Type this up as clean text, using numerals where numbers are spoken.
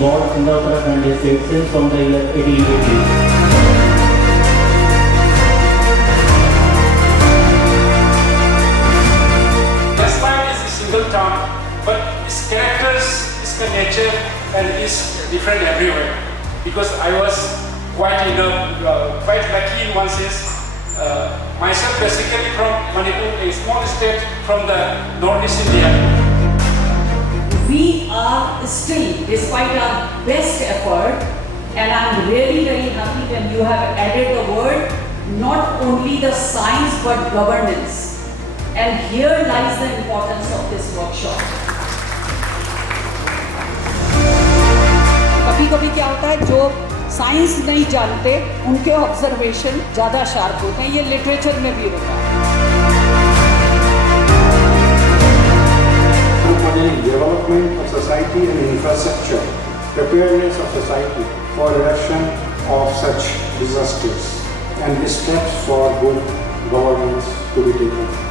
involved in the Uttarakhand state since from the year 1880. Term, but its characters, its nature, and is different everywhere. Because I was quite lucky in one sense. Myself basically from Manipur, a small state from the northeast India. We are still, despite our best effort, and I'm really very happy when you have added the word, not only the science but governance. And here lies the importance of this workshop. कभी-कभी क्या होता है, जो science नहीं जानते उनके observation ज़्यादा sharp होते हैं, ये लिटरेचर में भी होता है. Development of society and infrastructure, preparedness of society for reduction of such disasters, and steps for good governance to be taken.